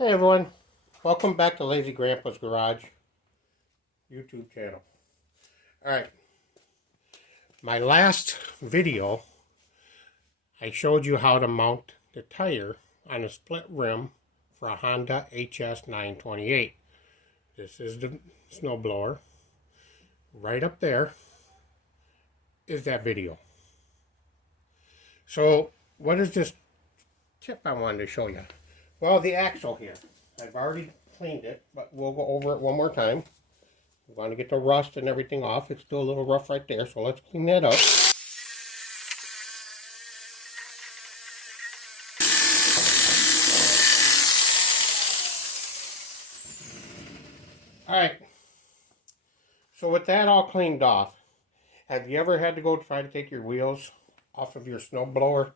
Hey everyone, welcome back to Lazy Grandpa's Garage YouTube channel. Alright, my last video I showed you how to mount the tire on a split rim for a Honda HS 928. This is the snowblower. Right up there is that video. So what is this tip I wanted to show you? Well, the axle here. I've already cleaned it, but we'll go over it one more time. We want to get the rust and everything off. It's still a little rough right there, so let's clean that up. Alright, so with that all cleaned off, have you ever had to go try to take your wheels off of your snowblower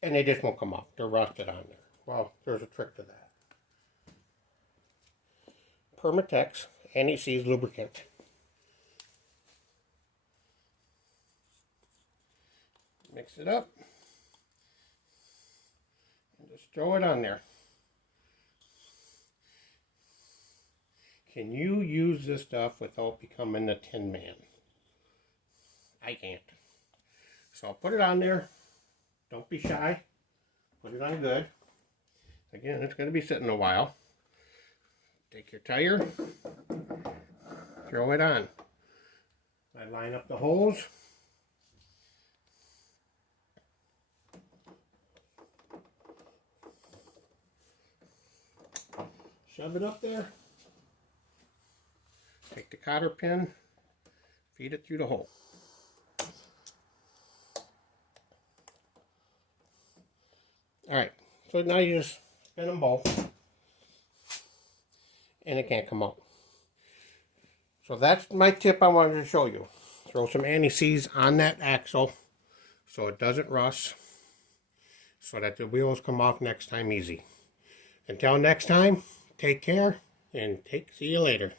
and they just won't come off? They're rusted on there. Well, there's a trick to that. Permatex anti-seize lubricant. Mix it up and just throw it on there. Can you use this stuff without becoming a tin man? I can't. So I'll put it on there. Don't be shy. Put it on good. Again, it's going to be sitting a while. Take your tire, throw it on. I line up the hose. Shove it up there. Take the cotter pin, feed it through the hole. Alright, so now you just spin them both. And it can't come out. So that's my tip I wanted to show you. Throw some anti-seize on that axle so it doesn't rust, so that the wheels come off next time easy. Until next time, take care and see you later.